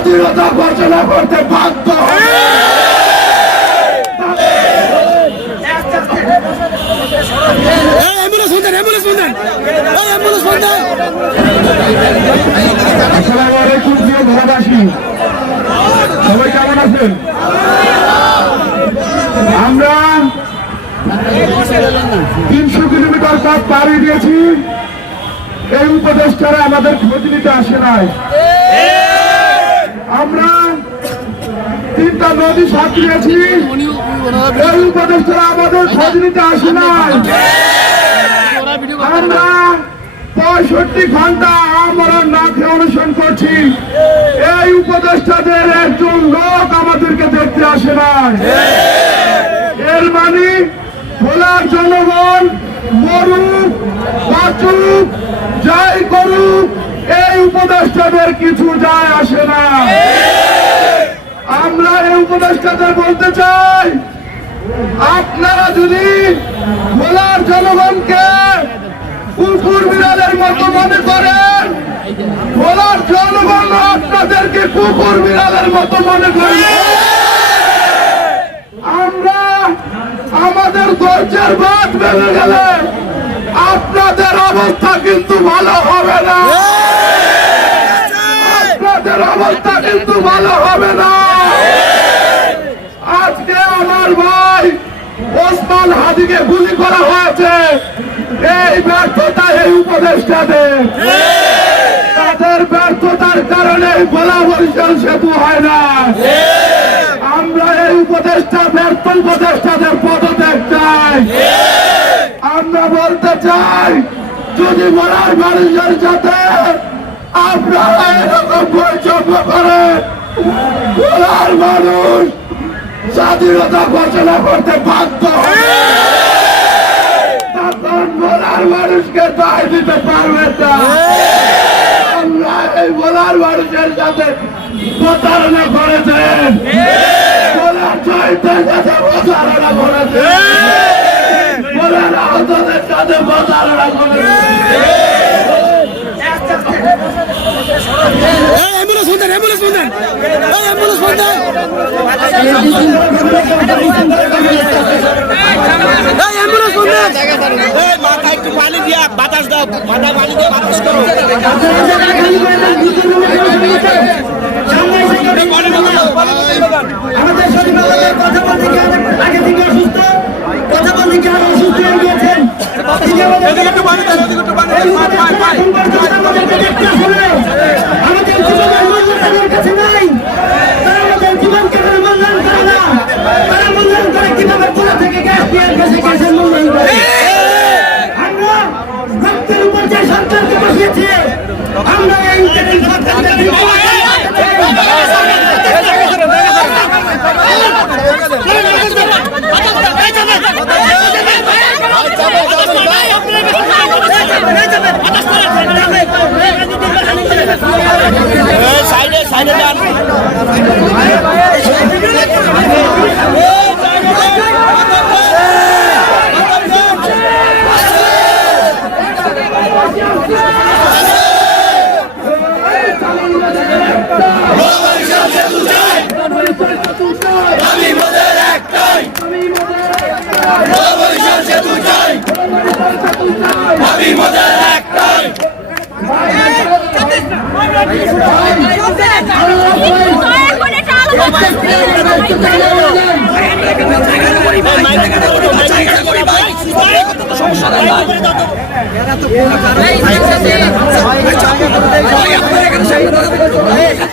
স্বাধীনতা ঘোষণা করতে বাধ্য হবে। আসসালামু আলাইকুম প্রিয় ঘরবাসী, সবাই কেমন আছেন? আমরা 300 কিলোমিটার পথ পাড়ি দিয়েছি, এই উপদেষ্টারা আমাদের খোঁজ নিতে আসে নাই। আমরা 3টা নদী সাঁতরিয়েছি, এই উপদেষ্টারা আমাদের খোঁজ নিতে আসে নাই। আমরা 65 ঘন্টা আমরা না খেয়ে অনুসরণ করছি, এই উপদেষ্টাদের একজন লোক আমাদেরকে দেখতে আসে নাই। এর মানে ভোলার জনগণ মরুক বাঁচুক যাই করুক, এই উপদেষ্টাদের কিছু যায় আসে না। আমরা এই উপদেষ্টাদের বলতে চাই, আপনারা যদি ভোলার জনগণকে কুকুর বিড়ালের মতো মনে করেন, ভোলার জনগণ আপনাদেরকে কুকুর বিড়ালের মতো মনে করেন। আমরা আমাদের ধৈর্যের বাঁধ ভেঙে গেলে আপনাদের অবস্থা কিন্তু ভালো হবে না, আপনাদের অবস্থা কিন্তু ভালো হবে না। আজকে আমার ভাই ওসমান হাদিকে গুলি করা হয়েছে, এই ব্যর্থতা এই উপদেষ্টাদের, তাদের ব্যর্থতার কারণে ভোলা বরিশাল সেতু হয় না। আমরা এই উপদেষ্টা ব্যর্থ উপদেষ্টাদের পদত্যাগ চাই। আমরা বলতে চাই, যদি ভোলার মানুষের সাথে আপনারা এরকম বৈষম্য করে ভোলার মানুষ স্বাধীনতা ঘোষণা করতে বাধ্য হবে, তখন ভোলার মানুষকে দায় দিতে পারবে না। আমরা এই ভোলার মানুষের সাথে প্রতারণা করেছেন, ভোলার জয়িতের সাথে প্রতারণা করেছেন, ভোলার আহতদের সাথে প্রতারণা করেছেন। মাথায় একটু পানি দিয়া বাতাস দাও, মাথায় পানি দিয়ে বাতাস করো। আমাদের সচিবালয়ের কথা বলতে গিয়ে আগে থেকে অসুস্থ, কথা বলতে গিয়ে আরো অসুস্থ হয়ে গিয়েছেন। আমাদের জীবনের মূল্য তাদের কাছে নাই, তারা আমাদের জীবনকে মূল্যায়ন করে না, তারা মূল্যায়ন করে কিভাবে কোলা থেকে গ্যাস পেয়ে গেছে গ্যাসের মূল্যায়ন করে। আমরা রক্তের উপর যে সরকারকে বসিয়েছি, আমরা এই সাইডে সাইডে যান।